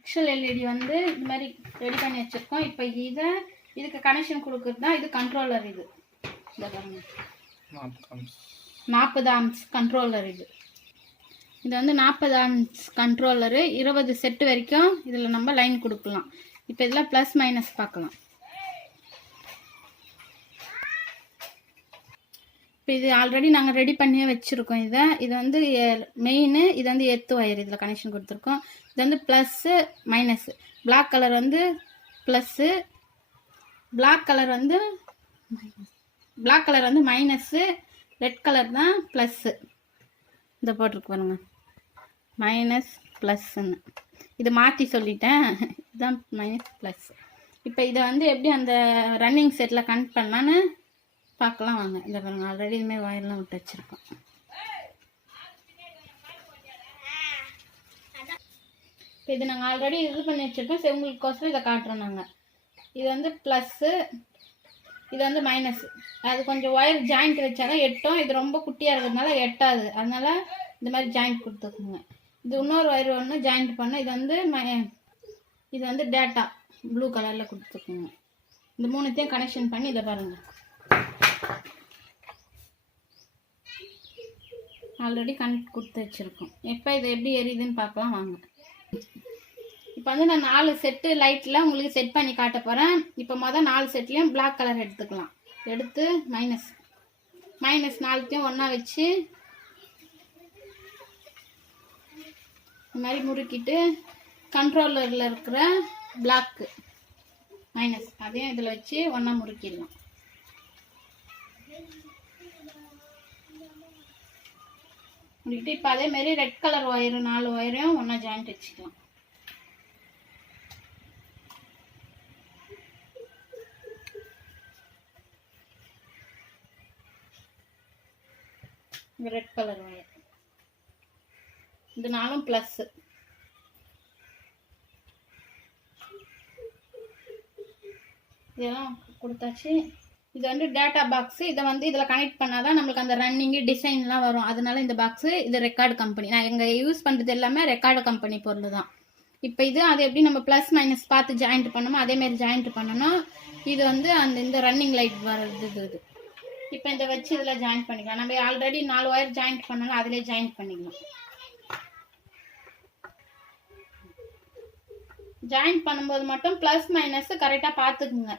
Pixel LED வந்து இந்த மாதிரி ரெடி பண்ணி வச்சுருக்கோம். இப்போ இதுக்கு கனெக்ஷன் கொடுக்குறது தான் இது கண்ட்ரோலர். இது இந்த பாருங்க 40 ஆம்ஸ் கண்ட்ரோலர். இது வந்து 40 ஆம்ஸ் கண்ட்ரோலரு. 20 செட்டு வரைக்கும் இதில் நம்ம லைன் கொடுக்கலாம். இப்போ இதில் ப்ளஸ் மைனஸ் பார்க்கலாம். இப்போ இது ஆல்ரெடி நாங்கள் ரெடி பண்ணியே வச்சுருக்கோம். இது வந்து மெயின், இது வந்து எர்த் ஒயர் இதில் கனெக்ஷன் கொடுத்துருக்கோம். இது வந்து ப்ளஸ்ஸு மைனஸ்ஸு. பிளாக் கலர் வந்து ப்ளஸ்ஸு, பிளாக் கலர் வந்து மைனஸ்ஸு, ரெட் கலர் தான் ப்ளஸ்ஸு. இதை போட்டிருக்கு பாருங்க, மைனஸ் ப்ளஸ்ன்னு. இது மாற்றி சொல்லிட்டேன், இதுதான் மைனஸ் ப்ளஸ். இப்போ இதை வந்து எப்படி அந்த ரன்னிங் செட்டில் கனெக்ட் பண்ணலான்னு பார்க்கலாம் வாங்க. இந்த பாருங்க, ஆல்ரெடி இதுமாதிரி ஒயர்லாம் விட்டு வச்சுருக்கோம். இப்போ இது நாங்கள் ஆல்ரெடி இது பண்ணி வச்சுருக்கோம். சரி, உங்களுக்கோசரம் இதை காட்டுறோம் நாங்கள். இது வந்து ப்ளஸ்ஸு, இது வந்து மைனஸ். அது கொஞ்சம் ஒயர் ஜாயிண்ட் வச்சாலும் எட்டும். இது ரொம்ப குட்டியாக இருக்கிறதுனால எட்டாது. அதனால் இந்த மாதிரி ஜாயிண்ட் கொடுத்துக்குங்க. இது இன்னொரு ஒயர் ஒன்று ஜாயிண்ட் பண்ண. இது வந்து டேட்டா ப்ளூ கலரில் கொடுத்துக்குங்க. இந்த மூணுத்தையும் கனெக்ஷன் பண்ணி இதை பாருங்கள், ஆல்ரெடி கனெக்ட் கொடுத்து வச்சுருக்கோம். இப்போ இதை எப்படி எரியுதுன்னு பார்க்கலாம் வாங்க. இப்போ வந்து நான் 4 செட்டு லைட்டில் உங்களுக்கு செட் பண்ணி காட்ட போகிறேன். இப்போ மொதல் 4 செட்லேயும் பிளாக் கலர் எடுத்துக்கலாம். எடுத்து மைனஸ் 4த்தையும் ஒன்றா வச்சு இந்த மாதிரி முறுக்கிட்டு கண்ட்ரோலரில் இருக்கிற பிளாக்கு மைனஸ் அதையும் இதில் வச்சு ஒன்றா முறுக்கிடலாம். முறுக்கிட்டு இப்போ அதேமாரி ரெட் கலர் ஒயரு 4 ஒயரையும் ஒன்றா ஜாயிண்ட் வச்சுக்கலாம். ரெட் கலர் ஒயர் இது 4ம் ப்ளஸ்ஸு. இதெல்லாம் கொடுத்தாச்சு. இது வந்து டேட்டா பாக்ஸு. இதை வந்து இதில் கனெக்ட் பண்ணால் தான் நம்மளுக்கு அந்த ரன்னிங்கு டிசைன்லாம் வரும். அதனால இந்த பாக்ஸு, இது ரெக்கார்டு கம்பெனி. நான் எங்கள் யூஸ் பண்ணுறது எல்லாமே ரெக்கார்டு கம்பெனி பொருள் தான். இப்போ அது எப்படி நம்ம ப்ளஸ் மைனஸ் பார்த்து ஜாயிண்ட் பண்ணணுமோ அதேமாரி ஜாயிண்ட் பண்ணணும். இது வந்து இந்த ரன்னிங் லைட் வர்றது இது. இப்போ இதை வச்சு இதில் ஜாயின் பண்ணிக்கலாம். நம்ம ஆல்ரெடி 4 ஒயர் ஜாயிண்ட் பண்ணணும், அதிலே ஜாயின் பண்ணிக்கலாம். ஜாயின் பண்ணும்போது மட்டும் ப்ளஸ் மைனஸ் கரெக்டாக பார்த்துக்குங்க.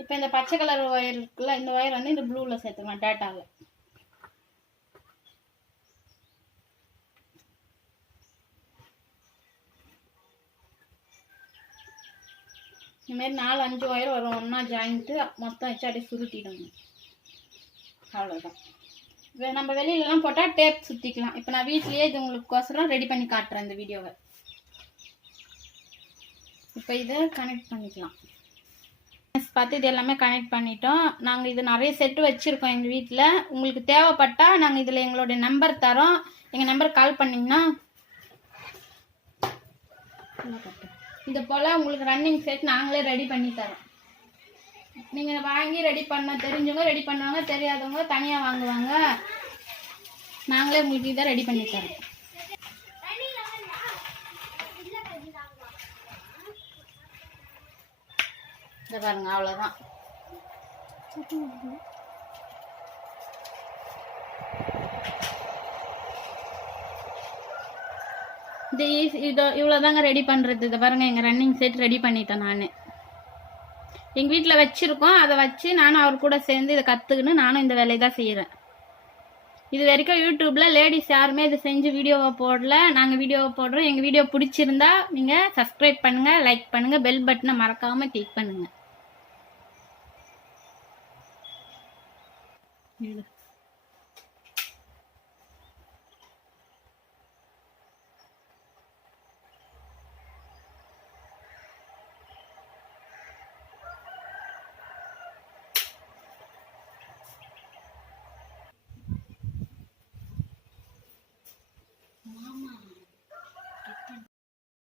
இப்போ இந்த பச்சை கலர் ஒயர் இருக்குல்ல, இந்த ஒயர் வந்து இந்த ப்ளூவில் சேர்த்துக்கலாம் டேட்டாவில். இதுமாரி 4-5 ஒயர் வரும் ஒன்றா ஜாயிண்ட்டு. மொத்தம் வச்சு அப்படியே சுருட்டிடுங்க. அவ்வளோதான். நம்ம வெளியிலலாம் போட்டால் டேப் சுற்றிக்கலாம். இப்போ நான் வீட்லேயே இது உங்களுக்கோசரம் ரெடி பண்ணி காட்டுறேன் இந்த வீடியோவை. இப்போ இதை கனெக்ட் பண்ணிக்கலாம். பார்த்து இது எல்லாமே கனெக்ட் பண்ணிட்டோம். நாங்கள் இது நிறைய செட்டு வச்சுருக்கோம் எங்கள் வீட்டில். உங்களுக்கு தேவைப்பட்டால் நாங்கள் இதில் எங்களுடைய நம்பர் தரோம். எங்கள் நம்பர் கால் பண்ணிங்கன்னா இது போல் உங்களுக்கு ரன்னிங் செட் நாங்களே ரெடி பண்ணி தரோம். நீங்கள் வாங்கி ரெடி பண்ண தெரிஞ்சவங்க ரெடி பண்ணுவாங்க, தெரியாதவங்க தனியாக வாங்குவாங்க. நாங்களே உங்களுக்கு இதை ரெடி பண்ணி தரோம். இதை பாருங்க, அவ்வளோதான். இது இவ்வளோதாங்க ரெடி பண்ணுறது. இதை பாருங்கள், எங்கள் ரன்னிங் செட் ரெடி பண்ணிட்டேன் நான். எங்கள் வீட்டில் வச்சுருக்கோம். அதை வச்சு நானும் அவர் கூட சேர்ந்து இதை கற்றுக்கின்னு நானும் இந்த வேலையை தான் செய்கிறேன். இது வரைக்கும் யூடியூப்பில் லேடிஸ் யாருமே இதை செஞ்சு வீடியோவை போடல. நாங்கள் வீடியோவை போடுறோம். எங்கள் வீடியோ பிடிச்சிருந்தா நீங்கள் சப்ஸ்கிரைப் பண்ணுங்கள், லைக் பண்ணுங்கள், பெல் பட்டனை மறக்காமல் கிளிக் பண்ணுங்கள்.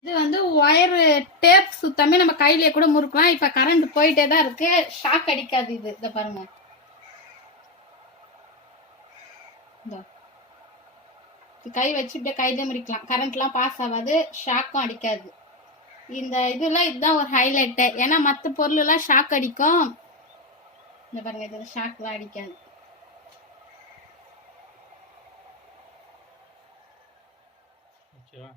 இது வந்து ஒயர் டேப் சுத்தமே நம்ம கையிலே கூட முறுக்கலாம். இப்ப கரண்ட் போயிட்டே தான் இருக்கு, ஷாக் அடிக்காது. இதை பாருங்க, கை வச்சு இப்படியே கையிலே முறிக்கலாம். கரண்ட்லாம் பாஸ் ஆகாது, ஷாக்கும் அடிக்காது. இந்த இதெல்லாம் இதுதான் ஒரு ஹைலைட்டு. ஏன்னா மற்ற பொருளெல்லாம் ஷாக் அடிக்கும். இந்த பாருங்க, இது ஷாக்லாம் அடிக்காது. ஓகேவா?